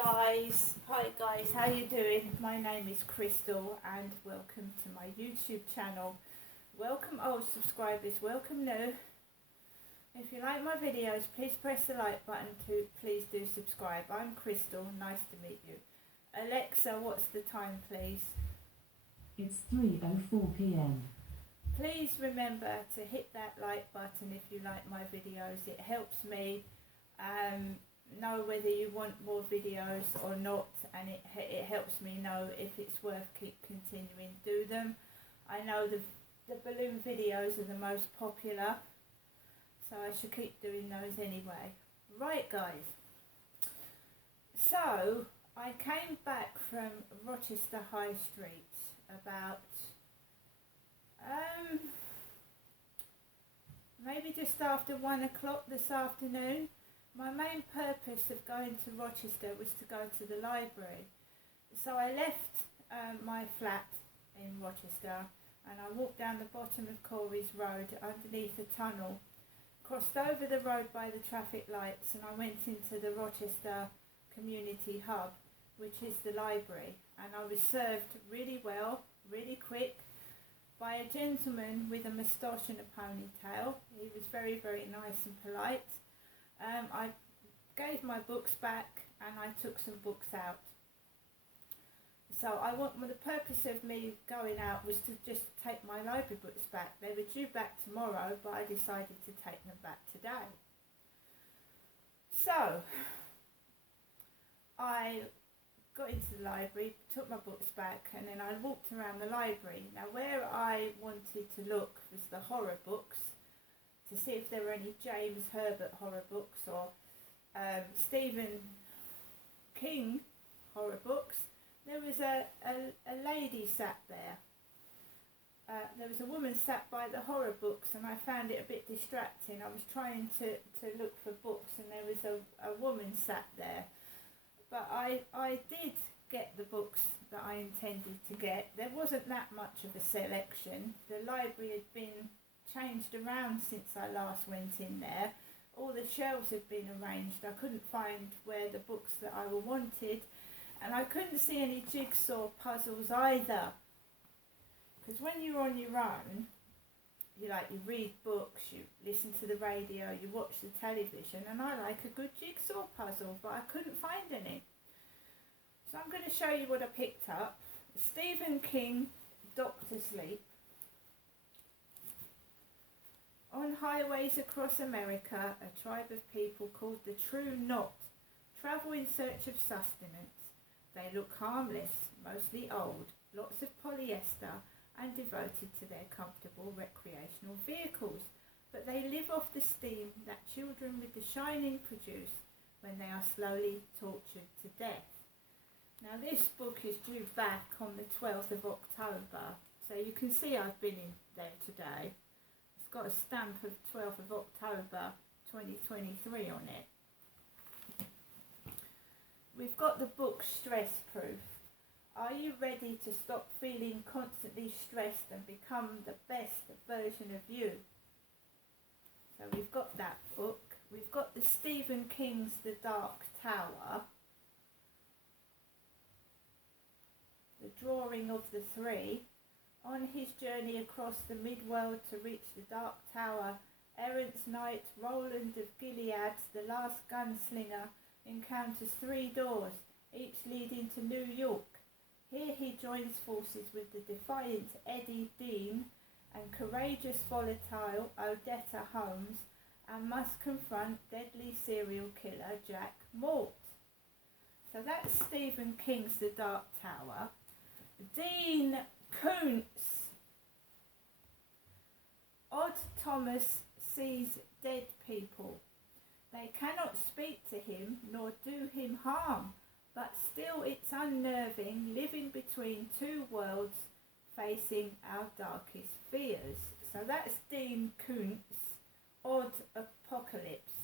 Hi guys, how you doing? My name is Crystal and welcome to my YouTube channel. Welcome old subscribers, welcome new. If you like my videos, please press the like button to please do subscribe. I'm Crystal, nice to meet you. Alexa, what's the time please? It's 3:04 p.m. Please remember to hit that like button if you like my videos. It helps me know whether you want more videos or not, and it helps me know if it's worth keep continuing to do them. I know the balloon videos are the most popular, so I should keep doing those anyway. Right guys, so I came back from Rochester High Street about maybe just after 1 o'clock this afternoon. My main purpose of going to Rochester was to go to the library. So I left my flat in Rochester and I walked down the bottom of Corey's Road underneath the tunnel, crossed over the road by the traffic lights, and I went into the Rochester Community Hub, which is the library, and I was served really well, really quick, by a gentleman with a moustache and a ponytail. He was very, very nice and polite. I gave my books back and I took some books out. So the purpose of me going out was to just take my library books back. They were due back tomorrow, but I decided to take them back today. So I got into the library, took my books back, and then I walked around the library. Now where I wanted to look was the horror books, to see if there were any James Herbert horror books or Stephen King horror books. There was a lady sat there. There was a woman sat by the horror books, and I found it a bit distracting. I was trying to look for books and there was a woman sat there. But I did get the books that I intended to get. There wasn't that much of a selection. The library had been changed around since I last went in there. All the shelves had been arranged. I couldn't find where the books that I wanted, and I couldn't see any jigsaw puzzles either. Because when you're on your own, you read books, you listen to the radio, you watch the television, and I like a good jigsaw puzzle, but I couldn't find any. So I'm going to show you what I picked up. Stephen King, Doctor Sleep. On highways across America, a tribe of people called the True Knot travel in search of sustenance. They look harmless, mostly old, lots of polyester, and devoted to their comfortable recreational vehicles, but they live off the steam that children with The Shining produce when they are slowly tortured to death. Now this book is due back on the 12th of October, so you can see I've been in there today. It's got a stamp of 12th of October 2023 on it. We've got the book Stress Proof. Are you ready to stop feeling constantly stressed and become the best version of you? So we've got that book. We've got the Stephen King's The Dark Tower. The drawing of the three. On his journey across the midworld to reach the Dark Tower, errant knight Roland of Gilead, the last gunslinger, encounters three doors, each leading to New York. Here he joins forces with the defiant Eddie Dean and courageous volatile Odetta Holmes, and must confront deadly serial killer Jack Mort. So that's Stephen King's The Dark Tower. Dean Koontz. Odd Thomas sees dead people. They cannot speak to him nor do him harm, but still it's unnerving living between two worlds, facing our darkest fears. So that's Dean Koontz, Odd Apocalypse.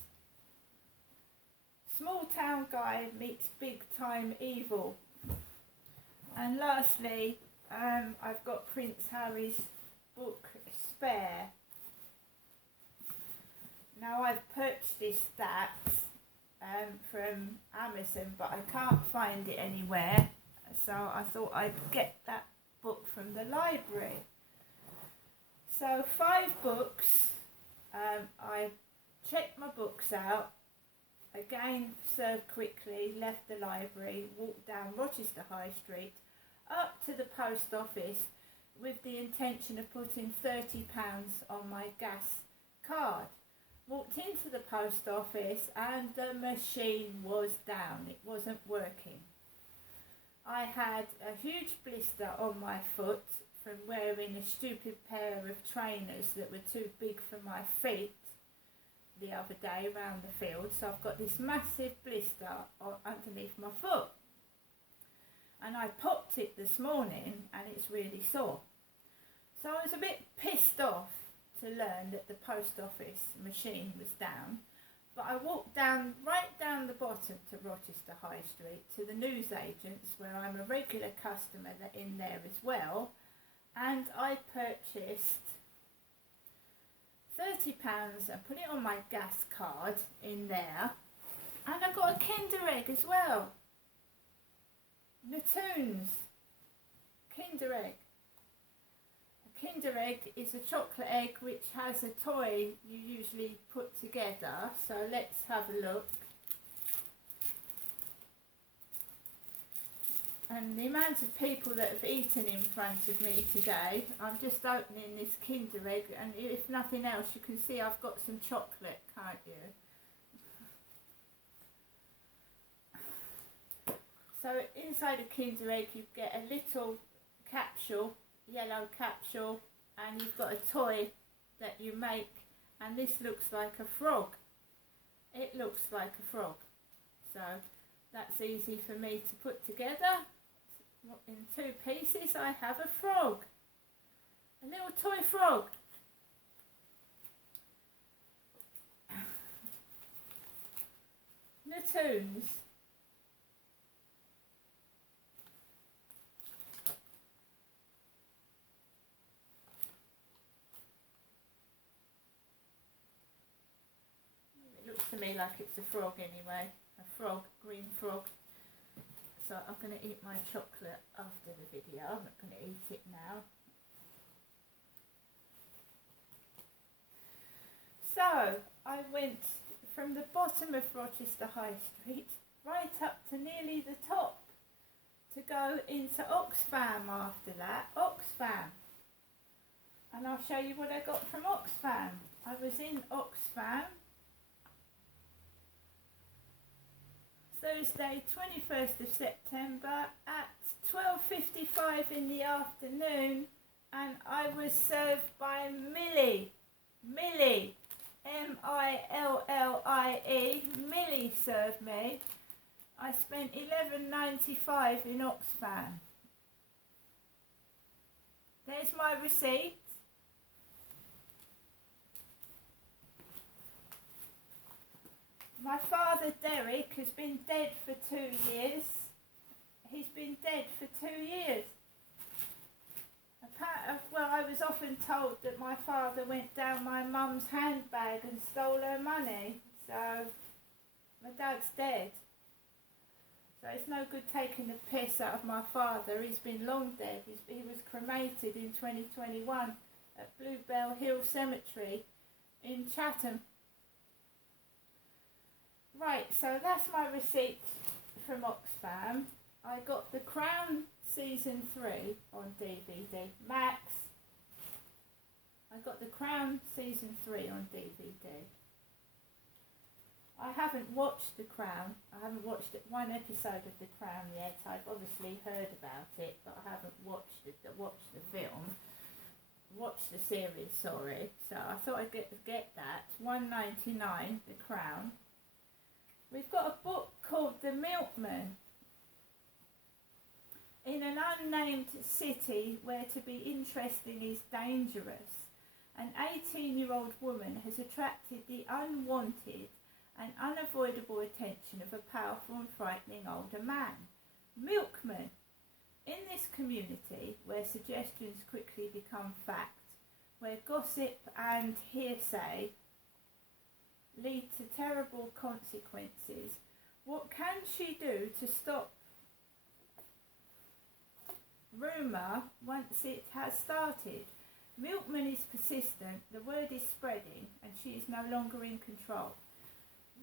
Small town guy meets big time evil. And lastly, I've got Prince Harry's book Spare. Now I've purchased that from Amazon, but I can't find it anywhere. So I thought I'd get that book from the library. So 5 books. I checked my books out. Again, served quickly, left the library, walked down Rochester High Street, up to the post office with the intention of putting £30 on my gas card. Walked into the post office and the machine was down. It wasn't working. I had a huge blister on my foot from wearing a stupid pair of trainers that were too big for my feet the other day around the field. So I've got this massive blister underneath my foot. And I popped it this morning and it's really sore. So I was a bit pissed off to learn that the post office machine was down. But I walked right down the bottom to Rochester High Street to the newsagents where I'm a regular customer in there as well. And I purchased £30 and put it on my gas card in there. And I got a Kinder Egg as well. Natoons. Kinder Egg. A Kinder Egg is a chocolate egg which has a toy you usually put together. So let's have a look. And the amount of people that have eaten in front of me today, I'm just opening this Kinder Egg, and if nothing else you can see I've got some chocolate, can't you? So inside a Kinder Egg you get a little capsule, yellow capsule, and you've got a toy that you make, and this looks like a frog. It looks like a frog. So that's easy for me to put together. In 2 pieces I have a frog. A little toy frog. Natoons. It looks to me like it's a frog anyway. A frog, green frog. So I'm going to eat my chocolate after the video. I'm not going to eat it now. So I went from the bottom of Rochester High Street right up to nearly the top to go into Oxfam after that. Oxfam. And I'll show you what I got from Oxfam. I was in Oxfam Thursday 21st of September at 12:55 in the afternoon, and I was served by Millie, M-I-L-L-I-E, Millie served me. I spent £11.95 in Oxfam. There's my receipt. My father, Derek, has been dead for 2 years. He's been dead for 2 years. Well, I was often told that my father went down my mum's handbag and stole her money. So, my dad's dead. So it's no good taking the piss out of my father. He's been long dead. He was cremated in 2021 at Bluebell Hill Cemetery in Chatham. Right, so that's my receipt from Oxfam. I got The Crown Season 3 on DVD. Max. I got The Crown Season 3 on DVD. I haven't watched The Crown. I haven't watched one episode of The Crown yet. I've obviously heard about it, but I haven't watched the film. Watched the series, sorry. So I thought I'd get that. $1.99, The Crown. We've got a book called The Milkman. In an unnamed city where to be interesting is dangerous, an 18-year-old woman has attracted the unwanted and unavoidable attention of a powerful and frightening older man. Milkman. In this community, where suggestions quickly become fact, where gossip and hearsay lead to terrible consequences. What can she do to stop rumour once it has started? Milkman is persistent, the word is spreading, and she is no longer in control.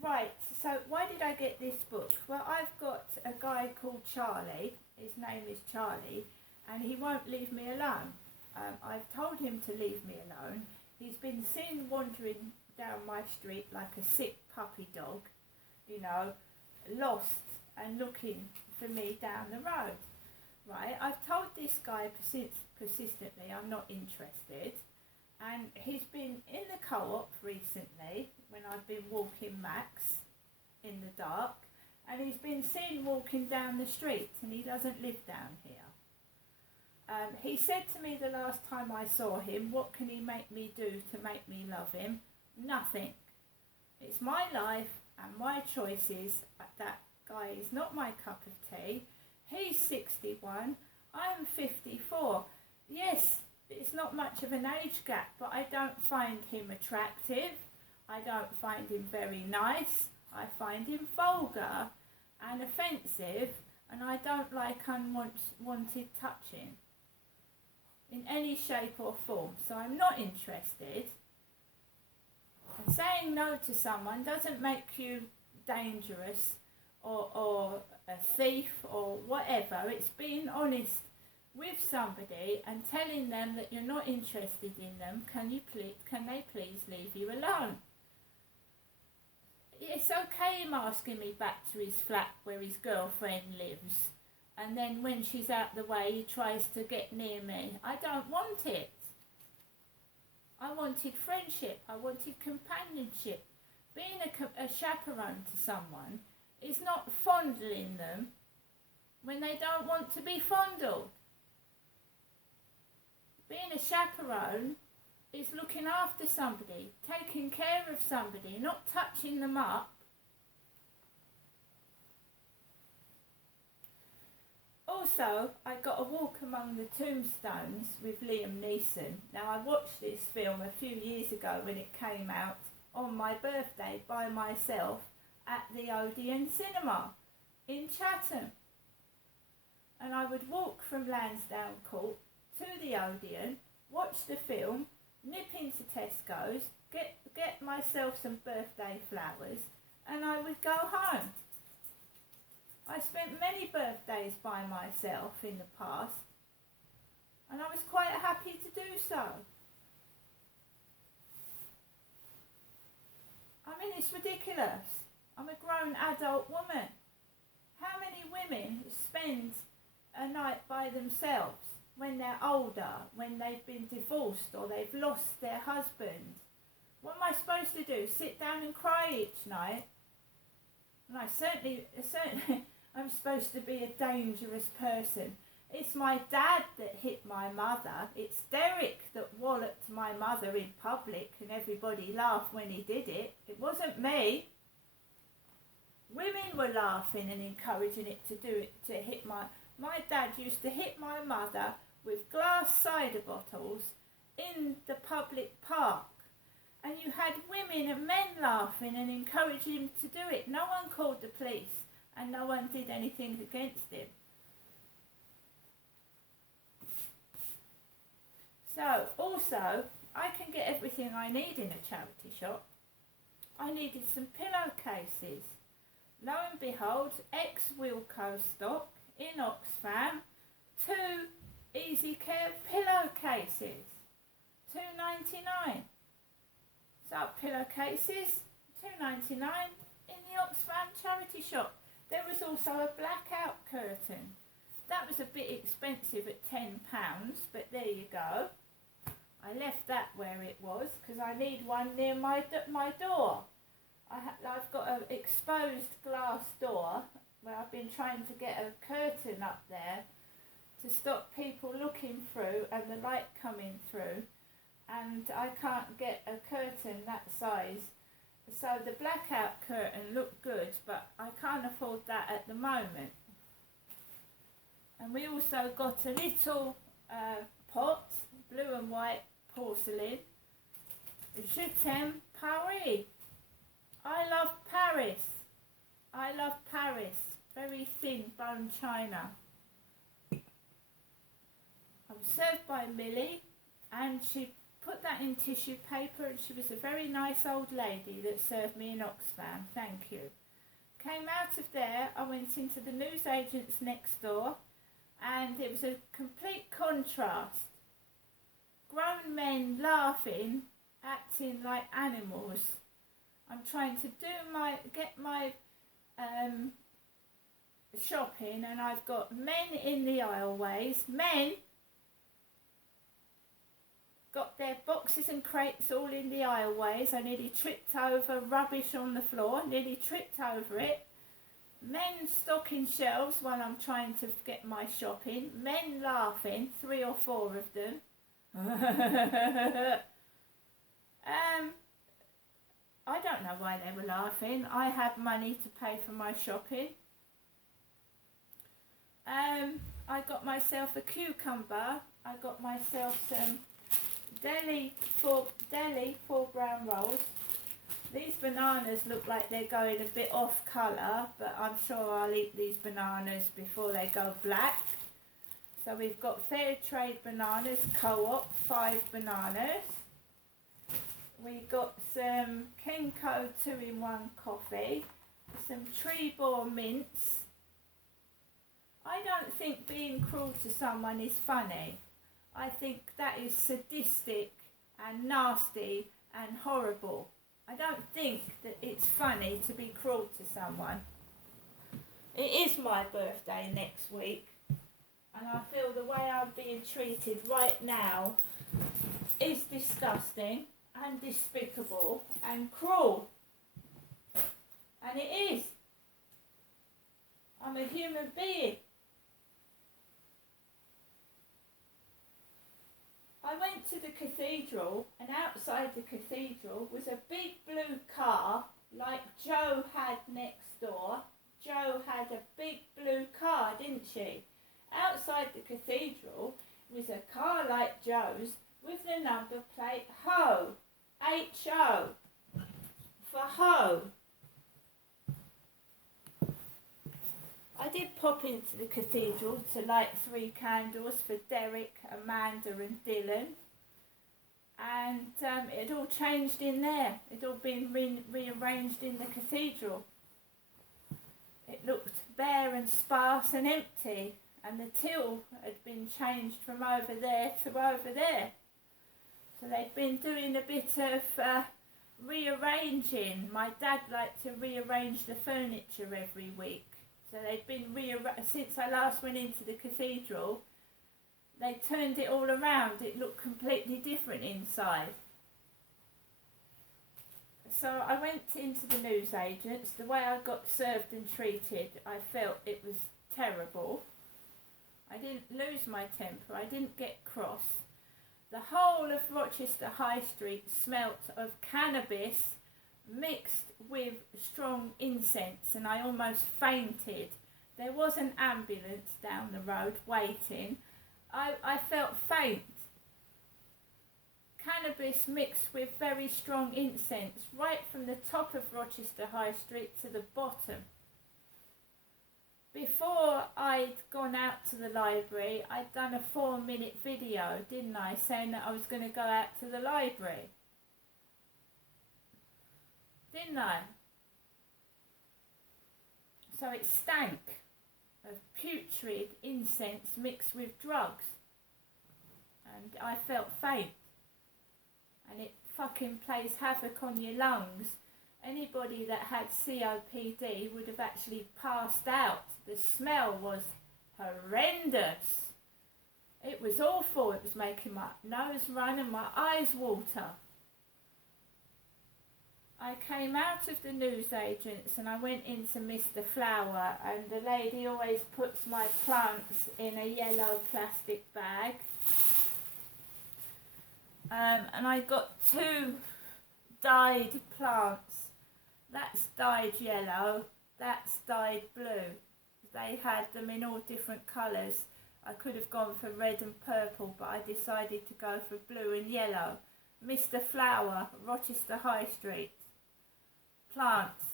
Right, so why did I get this book? Well, I've got a guy called Charlie, his name is Charlie, and he won't leave me alone. I've told him to leave me alone. He's been seen wandering down my street like a sick puppy dog, you know, lost and looking for me down the road. Right, I've told this guy persistently I'm not interested, and he's been in the co-op recently when I've been walking Max in the dark, and he's been seen walking down the street, and he doesn't live down here. He said to me the last time I saw him, what can he make me do to make me love him? Nothing. It's my life and my choices. That guy is not my cup of tea. He's 61, I'm 54. Yes, it's not much of an age gap, but I don't find him attractive. I don't find him very nice. I find him vulgar and offensive, and I don't like unwanted touching in any shape or form, so I'm not interested. And saying no to someone doesn't make you dangerous or a thief or whatever. It's being honest with somebody and telling them that you're not interested in them. Can they please leave you alone? It's okay him asking me back to his flat where his girlfriend lives, and then when she's out the way he tries to get near me. I don't want it. I wanted friendship. I wanted companionship. Being a chaperone to someone is not fondling them when they don't want to be fondled. Being a chaperone is looking after somebody, taking care of somebody, not touching them up. Also, I got a walk among the tombstones with Liam Neeson. Now, I watched this film a few years ago when it came out on my birthday by myself at the Odeon Cinema in Chatham. And I would walk from Lansdowne Court to the Odeon, watch the film, nip into Tesco's, get myself some birthday flowers, and I would go home. I spent many birthdays by myself in the past, and I was quite happy to do so. I mean, it's ridiculous. I'm a grown adult woman. How many women spend a night by themselves when they're older, when they've been divorced or they've lost their husband? What am I supposed to do? Sit down and cry each night? And I certainly I'm supposed to be a dangerous person. It's my dad that hit my mother. It's Derek that walloped my mother in public and everybody laughed when he did it. It wasn't me. Women were laughing and encouraging it to do it, to hit my dad used to hit my mother with glass cider bottles in the public park. And you had women and men laughing and encouraging him to do it. No one called the police and no one did anything against him. So, also, I can get everything I need in a charity shop. I needed some pillowcases. Lo and behold, ex-Wilko stock in Oxfam, 2 Easy Care pillowcases, $2.99. So pillowcases, $2.99 in the Oxfam charity shop. There was also a blackout curtain. That was a bit expensive at £10, but there you go. I left that where it was because I need one near my door. I've got an exposed glass door where I've been trying to get a curtain up there to stop people looking through and the light coming through, and I can't get a curtain that size. So the blackout curtain looked good, but I can't afford that at the moment. And we also got a little pot, blue and white porcelain, Je t'aime Paris. I love Paris. I love Paris. Very thin bone china. I was served by Millie, and she put that in tissue paper, and she was a very nice old lady that served me in Oxfam. Thank you. Came out of there, I went into the newsagent's next door, and it was a complete contrast. Grown men laughing, acting like animals. I'm trying to get my shopping, and I've got men in the aisleways. Men got their boxes and crates all in the aisleways. I nearly tripped over rubbish on the floor, nearly tripped over it. Men stocking shelves while I'm trying to get my shopping. Men laughing, 3 or 4 of them. I don't know why they were laughing. I had money to pay for my shopping. I got myself a cucumber. I got myself some deli 4 brown rolls. These bananas look like they're going a bit off colour, but I'm sure I'll eat these bananas before they go black. So we've got Fair Trade bananas, Co-op, 5 bananas. We got some Kenco 2-in-1 coffee, some Treebor mints. I don't think being cruel to someone is funny. I think that is sadistic and nasty and horrible. I don't think that it's funny to be cruel to someone. It is my birthday next week, and I feel the way I'm being treated right now is disgusting and despicable and cruel. And it is. I'm a human being. I went to the cathedral, and outside the cathedral was a big blue car like Jo had next door. Jo had a big blue car, didn't she? Outside the cathedral was a car like Jo's with the number plate HO. H-O. For Ho. I did pop into the cathedral to light 3 candles for Derek, Amanda and Dylan. And it had all changed in there. It had all been rearranged in the cathedral. It looked bare and sparse and empty. And the till had been changed from over there to over there. So they'd been doing a bit of rearranging. My dad liked to rearrange the furniture every week. So they'd been since I last went into the cathedral, they turned it all around. It looked completely different inside. So I went into the newsagents. The way I got served and treated, I felt it was terrible. I didn't lose my temper. I didn't get cross. The whole of Rochester High Street smelt of cannabis mixed with strong incense, and I almost fainted. There was an ambulance down the road waiting. I felt faint. Cannabis mixed with very strong incense, right from the top of Rochester High Street to the bottom. Before I'd gone out to the library, I'd done a 4-minute video, didn't I, saying that I was going to go out to the library. Didn't I? So it stank of putrid incense mixed with drugs. And I felt faint. And it fucking plays havoc on your lungs. Anybody that had COPD would have actually passed out. The smell was horrendous. It was awful. It was making my nose run and my eyes water. I came out of the newsagents and I went into Mr. Flower, and the lady always puts my plants in a yellow plastic bag. And I got 2 dyed plants. That's dyed yellow, that's dyed blue. They had them in all different colours. I could have gone for red and purple, but I decided to go for blue and yellow. Mr. Flower, Rochester High Street. plants.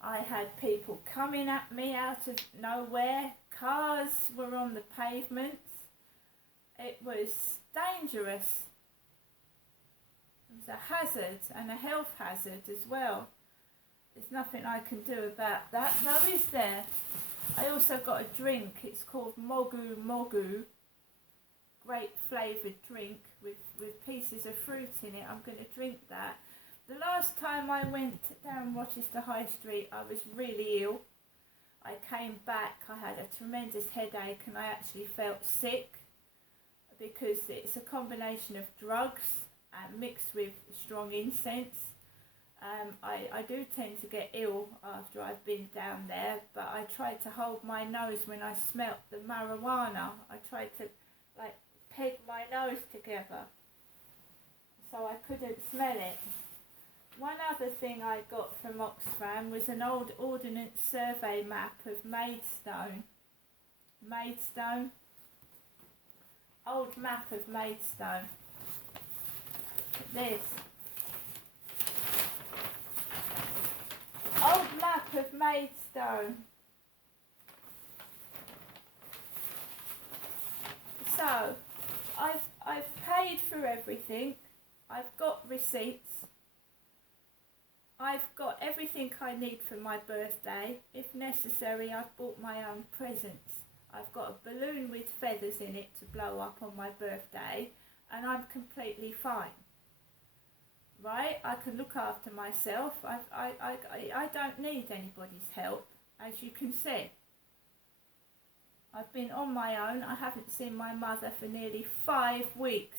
I had people coming at me out of nowhere. Cars were on the pavements. It was dangerous. It was a hazard and a health hazard as well. There's nothing I can do about that. Though, is there? I also got a drink. It's called Mogu Mogu. Great flavoured drink with pieces of fruit in it. I'm going to drink that. The last time I went down Rochester High Street, I was really ill. I came back, I had a tremendous headache and I actually felt sick because it's a combination of drugs and mixed with strong incense. I do tend to get ill after I've been down there, but I tried to hold my nose when I smelt the marijuana. I tried to peg my nose together so I couldn't smell it. One other thing I got from Oxfam was an old Ordnance Survey map of Maidstone. Maidstone. Old map of Maidstone. This. Old map of Maidstone. So, I've paid for everything. I've got receipts. I've got everything I need for my birthday. If necessary, I've bought my own presents. I've got a balloon with feathers in it to blow up on my birthday, and I'm completely fine. Right? I can look after myself. I don't need anybody's help, as you can see. I've been on my own. I haven't seen my mother for nearly 5 weeks.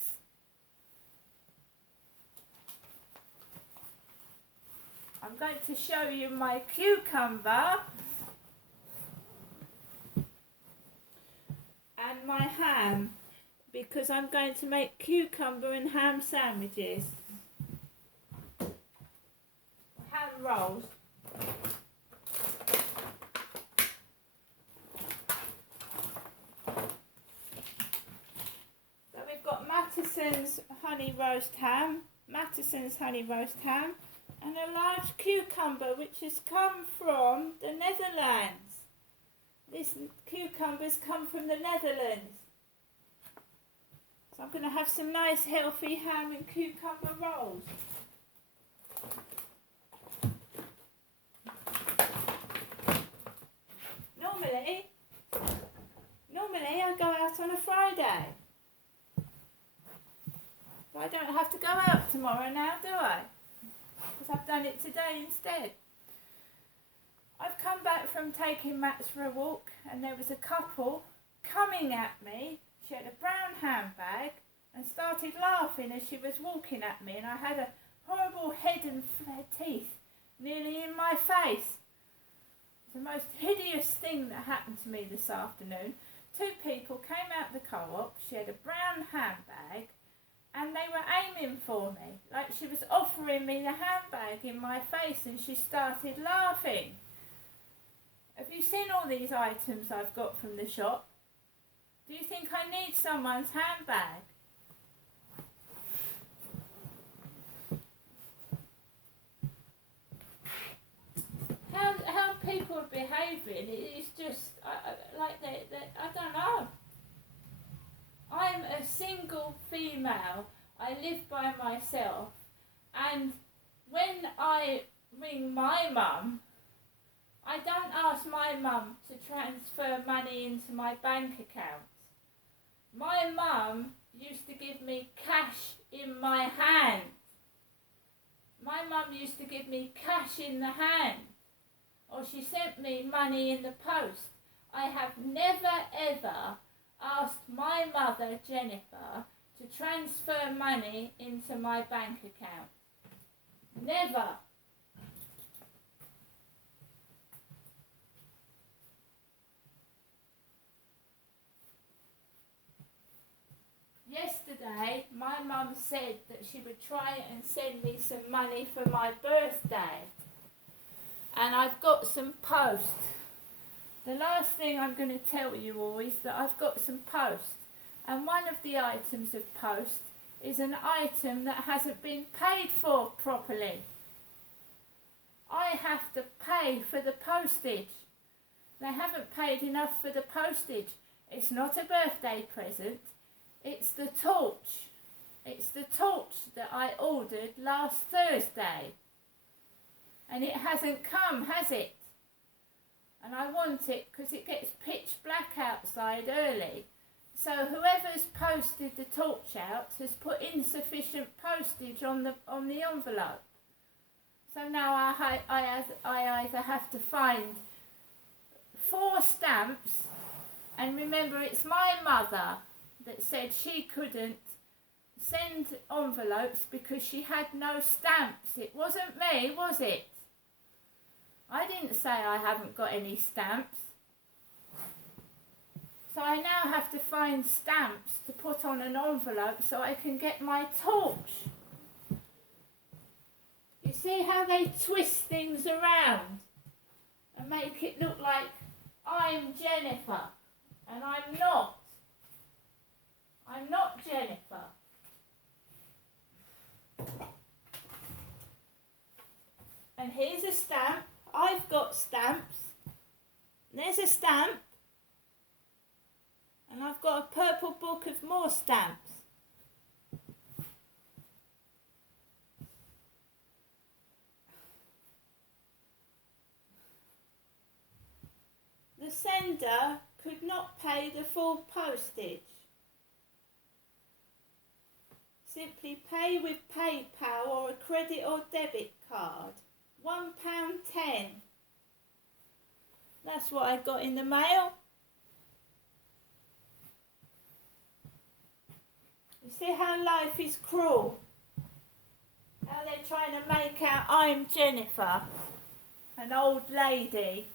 I'm going to show you my cucumber and my ham, because I'm going to make cucumber and ham sandwiches. Ham rolls. So we've got Mattison's honey roast ham, and a large cucumber which has come from the Netherlands. This cucumber's come from the Netherlands. So I'm going to have some nice healthy ham and cucumber rolls. Normally I go out on a Friday. But I don't have to go out tomorrow now, do I? Because I've done it today instead. I've come back from taking Max for a walk and there was a couple coming at me. She had a brown handbag and started laughing as she was walking at me, and I had a horrible head and teeth nearly in my face. The most hideous thing that happened to me this afternoon. 2 people came out the co-op. She had a brown handbag and they were aiming for me, like she was offering me the handbag in my face, and she started laughing. Have you seen all these items I've got from the shop? Do you think I need someone's handbag? How people are behaving, it's just like they I don't know. I'm a single female. I live by myself, and when I ring my mum, I don't ask my mum to transfer money into my bank account. My mum used to give me cash in my hand. My mum used to give me cash in the hand, or she sent me money in the post. I have never ever asked my mother, Jennifer, to transfer money into my bank account. Never. Yesterday, my mum said that she would try and send me some money for my birthday. And I've got some post. The last thing I'm going to tell you all is that I've got some post. And one of the items of post is an item that hasn't been paid for properly. I have to pay for the postage. They haven't paid enough for the postage. It's not a birthday present. It's the torch. It's the torch that I ordered last Thursday. And it hasn't come, has it? And I want it because it gets pitch black outside early. So whoever's posted the torch out has put insufficient postage on the envelope. So now I either have to find 4 stamps, and remember it's my mother that said she couldn't send envelopes because she had no stamps. It wasn't me, was it? I didn't say I haven't got any stamps. So I now have to find stamps to put on an envelope so I can get my torch. You see how they twist things around and make it look like I'm Jennifer, and I'm not. I'm not Jennifer. And here's a stamp. I've got stamps. There's a stamp. And I've got a purple book of more stamps. The sender could not pay the full postage. Simply pay with PayPal or a credit or debit card. £1.10. That's what I got in the mail. You see how life is cruel? How they're trying to make out I'm Jennifer, an old lady.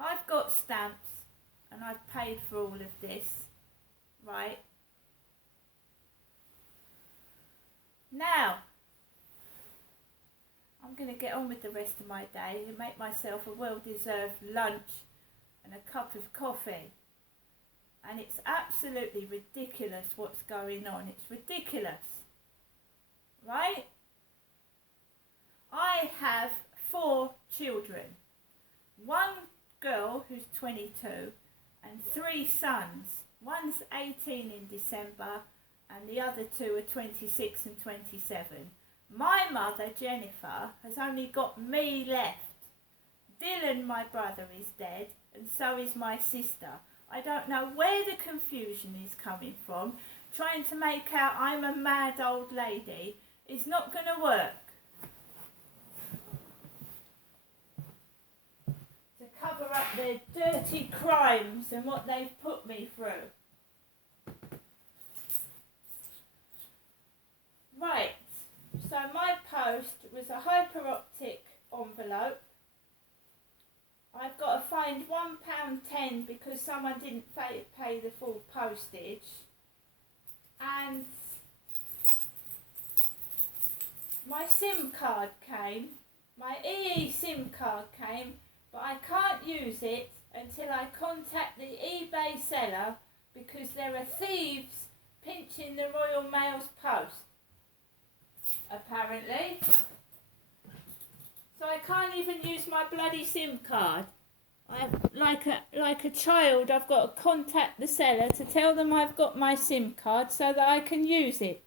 I've got stamps and I've paid for all of this, right? Now, I'm going to get on with the rest of my day and make myself a well-deserved lunch and a cup of coffee. And it's absolutely ridiculous what's going on. It's ridiculous, right? I have 4 children. 1 girl who's 22 and 3 sons. One's 18 in December and the other 2 are 26 and 27. My mother, Jennifer, has only got me left. Dylan, my brother, is dead, and so is my sister. I don't know where the confusion is coming from. Trying to make out I'm a mad old lady is not going to work. To cover up their dirty crimes and what they've put me through. Right, so my post was a hyperoptic envelope. I've got to find £1.10 because someone didn't pay the full postage. And my SIM card came, my EE SIM card came, but I can't use it until I contact the eBay seller because there are thieves pinching the Royal Mail's post, apparently. So I can't even use my bloody SIM card. Like a child, I've got to contact the seller to tell them I've got my SIM card so that I can use it.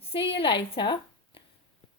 See you later.